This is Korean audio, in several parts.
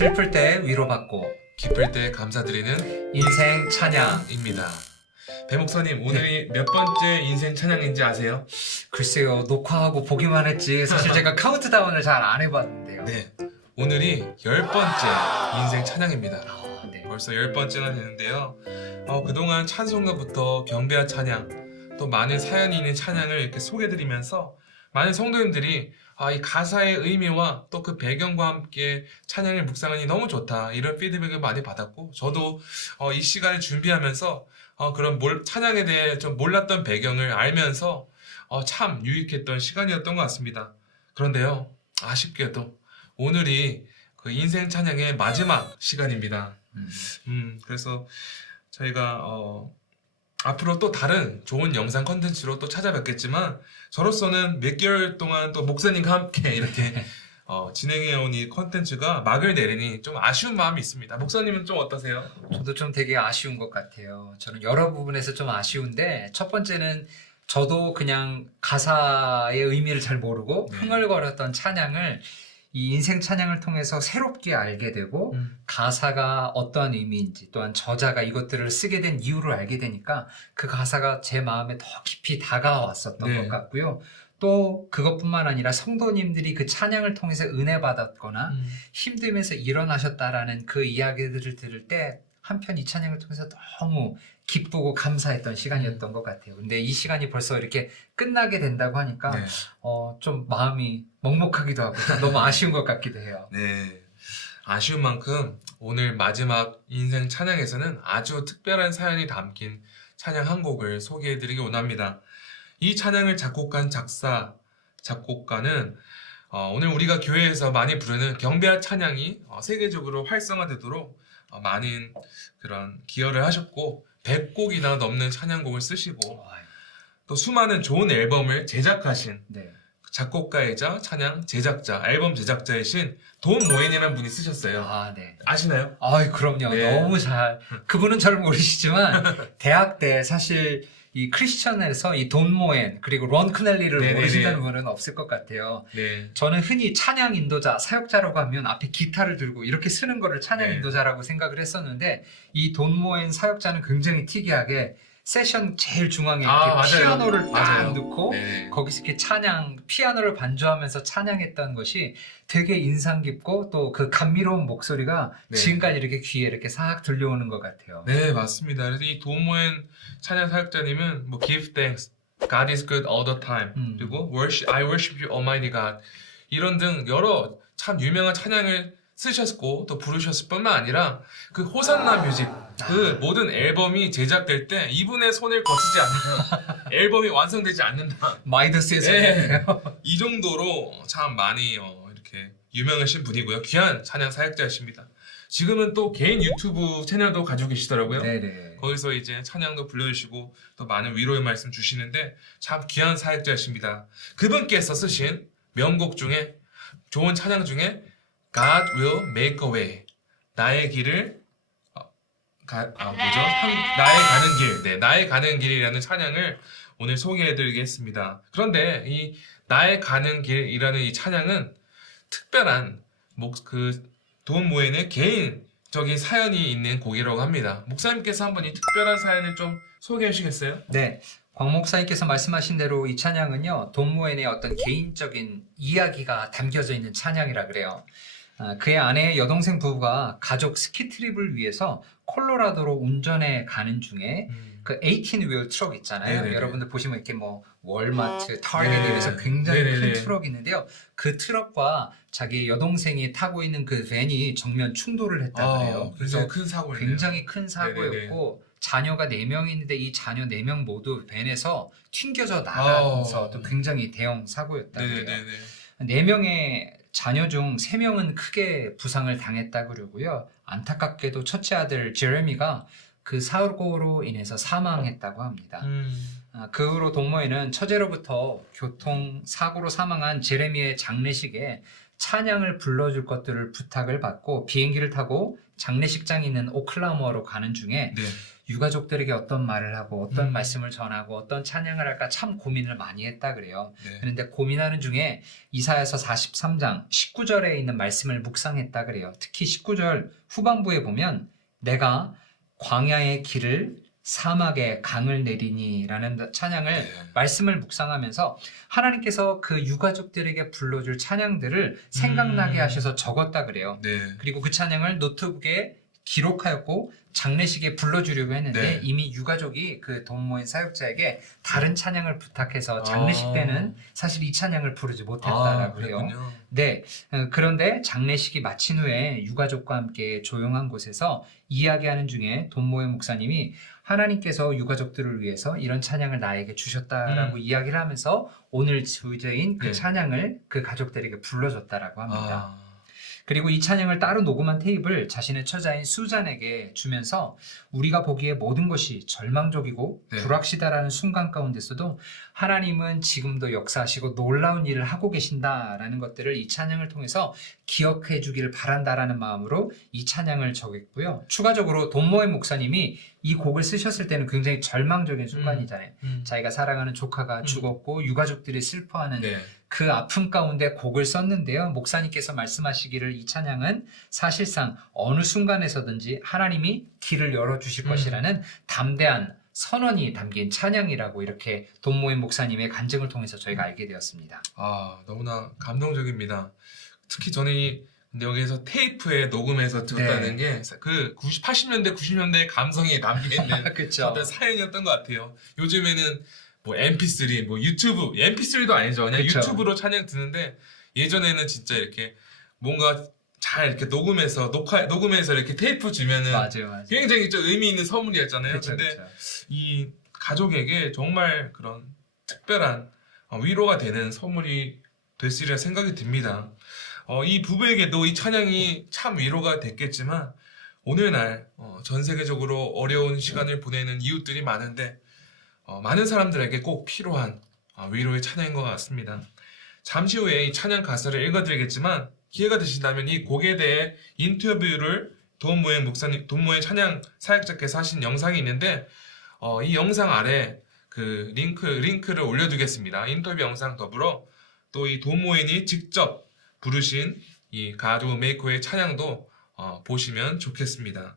슬플 때 위로받고 기쁠 때 감사드리는 인생 찬양. 입니다. 배 목사님, 오늘이 몇 번째 인생 찬양인지 아세요? 글쎄요, 녹화하고 보기만 했지 사실 제가 카운트다운을 잘 안 해봤는데요. 네, 오늘이 10번째 인생 찬양입니다. 네. 벌써 10번째나 되는데요. 그동안 찬송가부터 경배와 찬양, 또 많은 사연이 있는 찬양을 이렇게 소개해드리면서 많은 성도님들이 이 가사의 의미와 또 그 배경과 함께 찬양을 묵상하니 너무 좋다, 이런 피드백을 많이 받았고, 저도 이 시간을 준비하면서 그런 찬양에 대해 좀 몰랐던 배경을 알면서 참 유익했던 시간이었던 것 같습니다. 그런데요, 아쉽게도 오늘이 그 인생 찬양의 마지막 시간입니다. 그래서 저희가 앞으로 또 다른 좋은 영상 컨텐츠로 또 찾아뵙겠지만, 저로서는 몇 개월 동안 또 목사님과 함께 이렇게 진행해온 이 컨텐츠가 막을 내리니 좀 아쉬운 마음이 있습니다. 목사님은 좀 어떠세요? 저도 좀 되게 아쉬운 것 같아요. 저는 여러 부분에서 좀 아쉬운데, 첫 번째는 저도 그냥 가사의 의미를 잘 모르고 흥얼거렸던 찬양을 이 인생 찬양을 통해서 새롭게 알게 되고, 가사가 어떠한 의미인지, 또한 저자가 이것들을 쓰게 된 이유를 알게 되니까 그 가사가 제 마음에 더 깊이 다가왔었던 것 같고요. 또 그것뿐만 아니라 성도님들이 그 찬양을 통해서 은혜 받았거나 힘듦에서 일어나셨다라는 그 이야기들을 들을 때 한편 이 찬양을 통해서 너무 기쁘고 감사했던 시간이었던 것 같아요. 근데 이 시간이 벌써 이렇게 끝나게 된다고 하니까 좀 마음이 먹먹하기도 하고 좀 너무 아쉬운 것 같기도 해요. 네, 아쉬운 만큼 오늘 마지막 인생 찬양에서는 아주 특별한 사연이 담긴 찬양 한 곡을 소개해드리기 원합니다. 이 찬양을 작곡한 작곡가는 오늘 우리가 교회에서 많이 부르는 경배와 찬양이 세계적으로 활성화되도록 많은 그런 기여를 하셨고, 100곡이나 넘는 찬양곡을 쓰시고 또 수많은 좋은 앨범을 제작하신 작곡가이자 찬양 제작자, 앨범 제작자이신 돈 모엔이라는 분이 쓰셨어요. 네. 아시나요? 그럼요. 네. 너무 그분은 잘 모르시지만 대학 때 사실 이 크리스천에서 이 돈 모엔 그리고 런 크넬리를 모르신다는 분은 없을 것 같아요. 저는 흔히 찬양 인도자, 사역자라고 하면 앞에 기타를 들고 이렇게 쓰는 거를 찬양 인도자라고 생각을 했었는데, 이 돈 모엔 사역자는 굉장히 특이하게 세션 제일 중앙에 이렇게 피아노를 딱 넣고 거기서 이렇게 피아노를 반주하면서 찬양했던 것이 되게 인상 깊고, 또 그 감미로운 목소리가 지금까지 이렇게 귀에 이렇게 싹 들려오는 것 같아요. 네, 맞습니다. 그래서 이 돈 모엔 찬양 사역자님은 Give thanks, God is good all the time, 그리고 I worship you almighty God, 이런 등 여러 참 유명한 찬양을 쓰셨고 또 부르셨을 뿐만 아니라 그 호산나 뮤직, 그 모든 앨범이 제작될 때 이분의 손을 거치지 않으면 앨범이 완성되지 않는다. 마이더스의 손이에요. 이 정도로 참 많이 이렇게 유명하신 분이고요. 귀한 찬양 사역자이십니다. 지금은 또 개인 유튜브 채널도 가지고 계시더라고요. 거기서 이제 찬양도 불러주시고 또 많은 위로의 말씀 주시는데 참 귀한 사역자이십니다. 그분께서 쓰신 명곡 중에, 좋은 찬양 중에 God will make a way, 나의 길을 나의 가는 길, 나의 가는 길이라는 찬양을 오늘 소개해드리겠습니다. 그런데 이 나의 가는 길이라는 이 찬양은 특별한 돈 모엔의 개인적인 사연이 있는 곡이라고 합니다. 목사님께서 한번 이 특별한 사연을 좀 소개해 주시겠어요? 네. 광 목사님께서 말씀하신 대로 이 찬양은요, 돈 모엔의 어떤 개인적인 이야기가 담겨져 있는 찬양이라 그래요. 그의 아내의 여동생 부부가 가족 스키트립을 위해서 콜로라도로 운전해 가는 중에 그 18wheel 트럭 있잖아요. 여러분들 보시면 이렇게 월마트, 타겟에서 굉장히 큰 트럭이 있는데요. 그 트럭과 자기 여동생이 타고 있는 그 밴이 정면 충돌을 했다고 해요. 그래서 굉장히 큰 사고였고, 자녀가 4명이 있는데 이 자녀 4명 모두 밴에서 튕겨져 나가면서 또 굉장히 대형 사고였다고 해요. 4명의 자녀 중 3명은 크게 부상을 당했다고 그러고요. 안타깝게도 첫째 아들 제레미가 그 사고로 인해서 사망했다고 합니다. 그 후로 돈 모엔은 처제로부터 교통사고로 사망한 제레미의 장례식에 찬양을 불러줄 것들을 부탁을 받고 비행기를 타고 장례식장이 있는 오클라호마로 가는 중에 유가족들에게 어떤 말을 하고 어떤 음. 말씀을 전하고 어떤 찬양을 할까 참 고민을 많이 했다 그래요. 네. 그런데 고민하는 중에 이사야서 43장 19절에 있는 말씀을 묵상했다 그래요. 특히 19절 후반부에 보면 내가 광야의 길을 사막에 강을 내리니 라는 찬양을 네. 말씀을 묵상하면서 하나님께서 그 유가족들에게 불러줄 찬양들을 생각나게 하셔서 적었다 그래요. 네. 그리고 그 찬양을 노트북에 기록하였고 장례식에 불러주려고 했는데 네. 이미 유가족이 그 돈모인 사역자에게 다른 찬양을 부탁해서 장례식 때는 사실 이 찬양을 부르지 못했다라고 해요. 그랬군요. 네, 그런데 장례식이 마친 후에 유가족과 함께 조용한 곳에서 이야기하는 중에 돈모의 목사님이 하나님께서 유가족들을 위해서 이런 찬양을 나에게 주셨다라고 이야기를 하면서 오늘 주제인 그 네. 찬양을 그 가족들에게 불러줬다라고 합니다. 아, 그리고 이 찬양을 따로 녹음한 테이프를 자신의 처자인 수잔에게 주면서 우리가 보기에 모든 것이 절망적이고 네. 불확실하다라는 순간 가운데서도 하나님은 지금도 역사하시고 놀라운 일을 하고 계신다라는 것들을 이 찬양을 통해서 기억해 주기를 바란다라는 마음으로 이 찬양을 적었고요. 추가적으로 돈모의 목사님이 이 곡을 쓰셨을 때는 굉장히 절망적인 순간이잖아요. 자기가 사랑하는 조카가 죽었고 유가족들이 슬퍼하는 네. 그 아픔 가운데 곡을 썼는데요. 목사님께서 말씀하시기를 이 찬양은 사실상 어느 순간에서든지 하나님이 길을 열어주실 것이라는 담대한 선언이 담긴 찬양이라고 이렇게 돈모인 목사님의 간증을 통해서 저희가 알게 되었습니다. 아, 너무나 감동적입니다. 특히 저는 근데 여기서 테이프에 녹음해서 들었다는 게 그 80년대, 90년대 감성이 남겨있는 그렇죠. 어떤 사연이었던 것 같아요. 요즘에는 뭐 MP3, 뭐 유튜브, MP3도 아니죠. 그냥 그쵸. 유튜브로 찬양 듣는데 예전에는 진짜 이렇게 뭔가 잘 이렇게 녹음해서 이렇게 테이프 주면은 맞아요. 굉장히 좀 의미 있는 선물이었잖아요. 그쵸, 근데 그쵸. 이 가족에게 정말 그런 특별한 위로가 되는 선물이 됐으리라 생각이 듭니다. 이 부부에게도 이 찬양이 참 위로가 됐겠지만 오늘날 전 세계적으로 어려운 시간을 보내는 이웃들이 많은데 많은 사람들에게 꼭 필요한 위로의 찬양인 것 같습니다. 잠시 후에 이 찬양 가사를 읽어드리겠지만 기회가 되신다면 이 곡에 대해 인터뷰를 돈모의 찬양 사역자께서 하신 영상이 있는데 이 영상 아래 그 링크를 올려두겠습니다. 인터뷰 영상 더불어 또 이 돈모인이 직접 부르신 이 God Will Make Way 찬양도 보시면 좋겠습니다.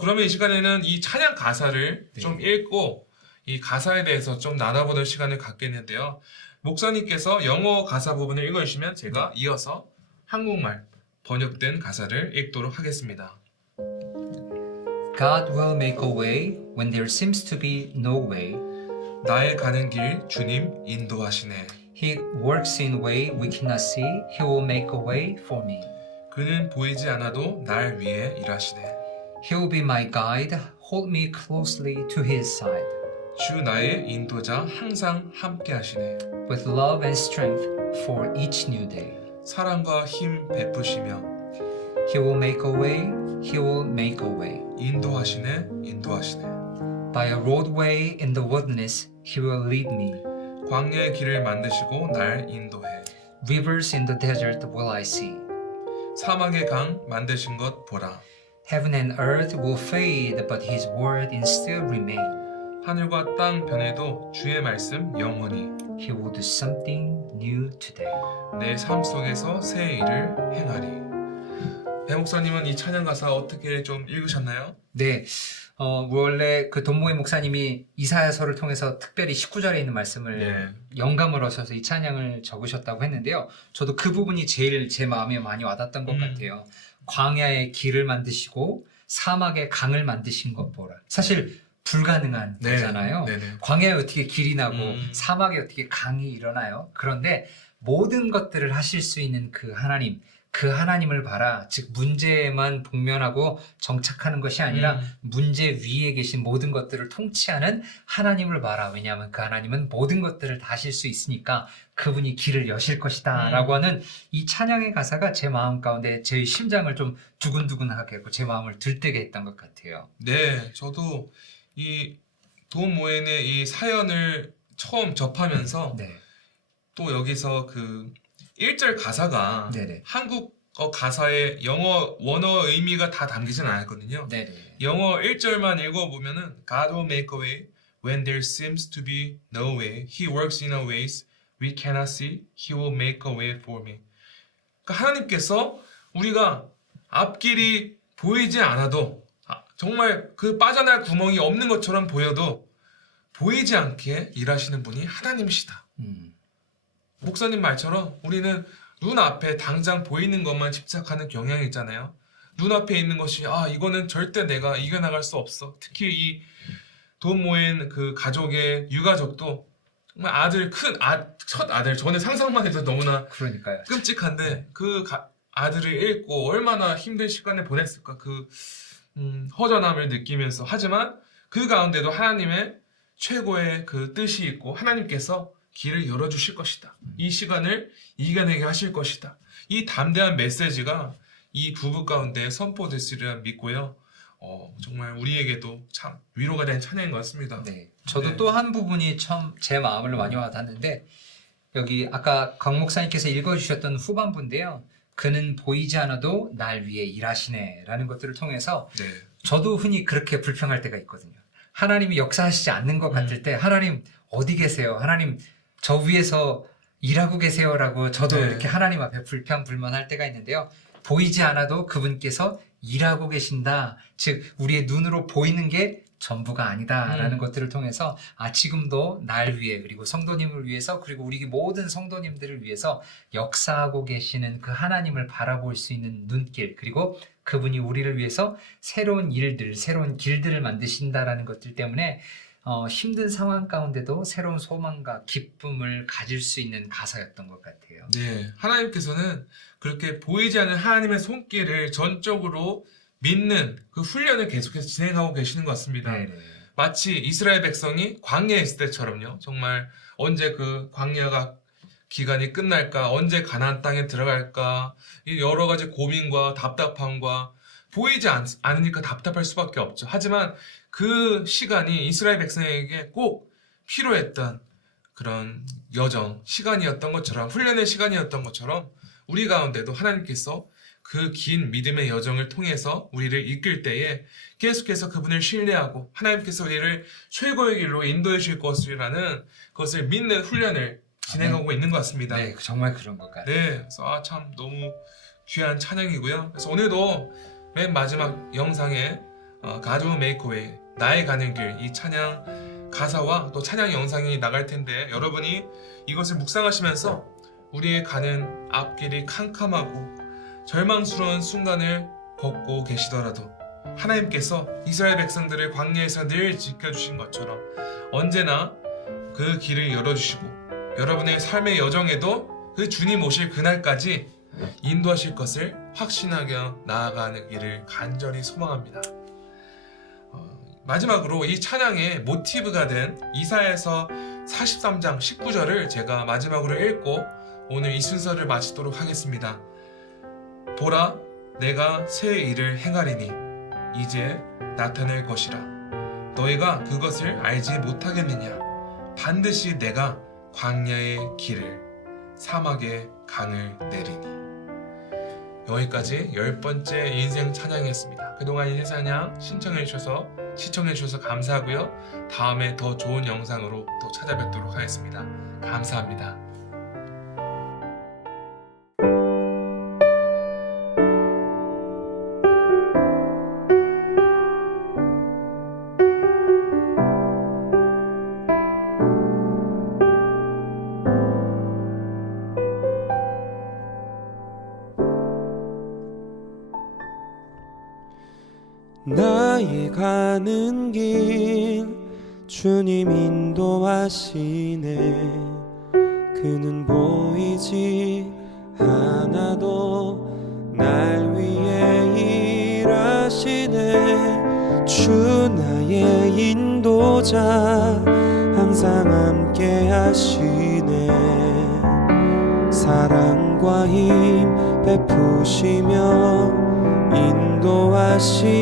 그러면 이 시간에는 이 찬양 가사를 좀 읽고 이 가사에 대해서 좀 나눠보는 시간을 갖겠는데요. 목사님께서 영어 가사 부분을 읽어주시면 제가 이어서 한국말 번역된 가사를 읽도록 하겠습니다. God will make a way when there seems to be no way. 나의 가는 길 주님 인도하시네. He works in a way we cannot see. He will make a way for me. 그는 보이지 않아도 날 위해 일하시네. He will be my guide. Hold me closely to his side. 주 나의 인도자 항상 함께 하시네. With love and strength for each new day. 사랑과 힘 베푸시며 He will make a way. He will make a way. 인도하시네. 인도하시네. By a roadway in the wilderness, he will lead me. 광야의 길을 만드시고 날 인도해. Rivers in the desert will I see. 사막의 강 만드신 것 보라. Heaven and earth will fade, but his word will still remain. 하늘과 땅 변해도 주의 말씀 영원히. He will do something new today. 내 삶 속에서 새 일을 행하리. 배 목사님은 이 찬양 가사 어떻게 좀 읽으셨나요? 네, 원래 그 돈모의 목사님이 이사야서를 통해서 특별히 19절에 있는 말씀을 영감을 얻어서 이 찬양을 적으셨다고 했는데요. 저도 그 부분이 제일 제 마음에 많이 와닿았던 것 같아요. 광야의 길을 만드시고 사막의 강을 만드신 것 보라. 사실 불가능한 거잖아요. 네네. 광야에 어떻게 길이 나고 사막에 어떻게 강이 일어나요? 그런데 모든 것들을 하실 수 있는 그 하나님, 그 하나님을 봐라. 즉 문제에만 복면하고 정착하는 것이 아니라 문제 위에 계신 모든 것들을 통치하는 하나님을 봐라. 왜냐하면 그 하나님은 모든 것들을 다 하실 수 있으니까 그분이 길을 여실 것이다 라고 하는 이 찬양의 가사가 제 마음 가운데 제 심장을 좀 두근두근하게 하고 제 마음을 들뜨게 했던 것 같아요. 네, 저도 이 돈 모엔의 이 사연을 처음 접하면서 네. 또 여기서 그 1절 가사가 네네. 한국 가사에 영어 원어 의미가 다 담기진 않았거든요. 네네. 영어 1절만 읽어보면은 God will make a way when there seems to be no way. He works in a ways we cannot see. He will make a way for me. 그러니까 하나님께서 우리가 앞길이 보이지 않아도 정말 그 빠져날 구멍이 없는 것처럼 보여도 보이지 않게 일하시는 분이 하나님이시다. 목사님 말처럼 우리는 눈앞에 당장 보이는 것만 집착하는 경향이 있잖아요. 눈앞에 있는 것이 이거는 절대 내가 이겨나갈 수 없어. 특히 이 돈 모인 그 가족의 유가족도 정말 첫 아들 저는 상상만 해도 너무나 그러니까요. 끔찍한데 그 아들을 잃고 얼마나 힘든 시간을 보냈을까. 그 허전함을 느끼면서 하지만 그 가운데도 하나님의 최고의 그 뜻이 있고 하나님께서 길을 열어주실 것이다. 이 시간을 이겨내게 하실 것이다. 이 담대한 메시지가 이 부부 가운데 선포됐으리라 믿고요. 정말 우리에게도 참 위로가 된 찬양인 것 같습니다. 네, 저도 네. 또 한 부분이 참 제 마음을 많이 와닿는데 여기 아까 강 목사님께서 읽어주셨던 후반부인데요. 그는 보이지 않아도 날 위해 일하시네 라는 것들을 통해서 네. 저도 흔히 그렇게 불평할 때가 있거든요. 하나님이 역사하시지 않는 것 같을 때 하나님 어디 계세요? 하나님 저 위에서 일하고 계세요라고 저도 네. 이렇게 하나님 앞에 불평불만할 때가 있는데요. 보이지 않아도 그분께서 일하고 계신다. 즉 우리의 눈으로 보이는 게 전부가 아니다라는 것들을 통해서 지금도 날 위해 그리고 성도님을 위해서 그리고 우리 모든 성도님들을 위해서 역사하고 계시는 그 하나님을 바라볼 수 있는 눈길 그리고 그분이 우리를 위해서 새로운 일들, 새로운 길들을 만드신다라는 것들 때문에 힘든 상황 가운데도 새로운 소망과 기쁨을 가질 수 있는 가사였던 것 같아요. 네, 하나님께서는 그렇게 보이지 않는 하나님의 손길을 전적으로 믿는 그 훈련을 계속해서 진행하고 계시는 것 같습니다. 네네. 마치 이스라엘 백성이 광야에 있을 때처럼요. 정말 언제 그 광야가 기간이 끝날까, 언제 가나안 땅에 들어갈까, 이 여러 가지 고민과 답답함과 보이지 않으니까 답답할 수밖에 없죠. 하지만 그 시간이 이스라엘 백성에게 꼭 필요했던 그런 여정, 시간이었던 것처럼 훈련의 시간이었던 것처럼 우리 가운데도 하나님께서 그 긴 믿음의 여정을 통해서 우리를 이끌 때에 계속해서 그분을 신뢰하고 하나님께서 우리를 최고의 길로 인도해 주실 것이라는 것을 믿는 훈련을 진행하고 있는 것 같습니다. 네, 정말 그런 것 같아요. 네, 그래서 참 너무 귀한 찬양이고요. 그래서 오늘도 맨 마지막 영상에 God will make a way, 나의 가는 길, 이 찬양 가사와 또 찬양 영상이 나갈 텐데 여러분이 이것을 묵상하시면서 우리의 가는 앞길이 캄캄하고 절망스러운 순간을 걷고 계시더라도 하나님께서 이스라엘 백성들을 광야에서 늘 지켜주신 것처럼 언제나 그 길을 열어주시고 여러분의 삶의 여정에도 그 주님 오실 그날까지 인도하실 것을 확신하게 나아가는 길을 간절히 소망합니다. 마지막으로 이 찬양의 모티브가 된 이사야서 43장 19절을 제가 마지막으로 읽고 오늘 이 순서를 마치도록 하겠습니다. 보라, 내가 새 일을 행하리니 이제 나타낼 것이라. 너희가 그것을 알지 못하겠느냐? 반드시 내가 광야의 길을 사막의 강을 내리니. 여기까지 10번째 인생 찬양이었습니다. 그동안 인생 찬양 시청해주셔서 감사하고요. 다음에 더 좋은 영상으로 또 찾아뵙도록 하겠습니다. 감사합니다. 나의 가는 길 주님 인도하시네. 그는 보이지 않아도 날 위해 일하시네. 주 나의 인도자 항상 함께 하시네. 사랑과 힘 베푸시며 인도하시네.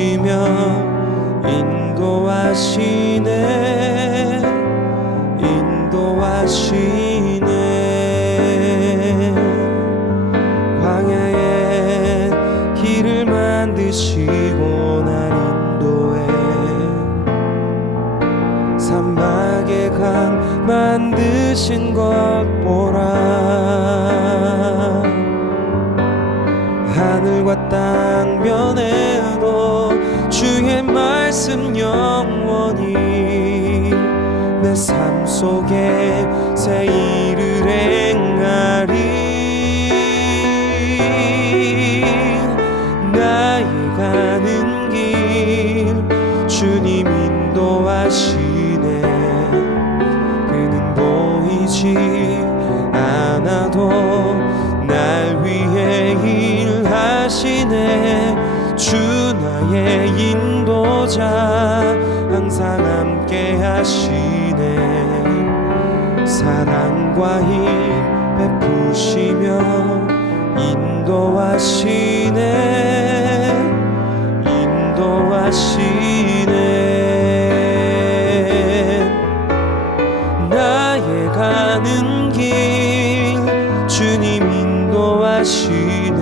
베푸시며 인도하시네 인도하시네 광야에 길을 만드시고 날 인도해 사막에 강 만드신 것 보라 하늘과 땅 변해도 주의 말씀 영원히 내 삶 속에 새 일을 행하리 나의 가는 길 주님 인도하시네 그는 보이지 않아도 날 위해 일하시네 주 나의 인도자 항상 함께 하시네 사랑과 힘 베푸시며 인도하시네 인도하시네 나의 가는 길 주님 인도하시네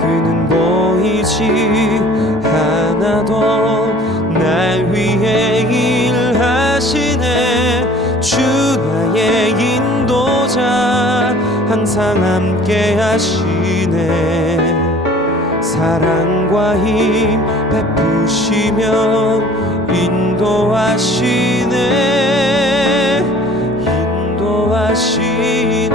그는 보이지 않아도 날 위해 일하시네 주 나의 인도자 항상 함께 하시네 사랑과 힘 베푸시며 인도하시네 인도하시네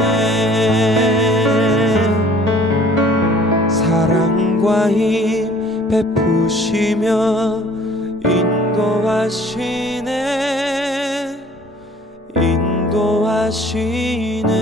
사랑과 힘 베푸시며 인도하시네 인도하시네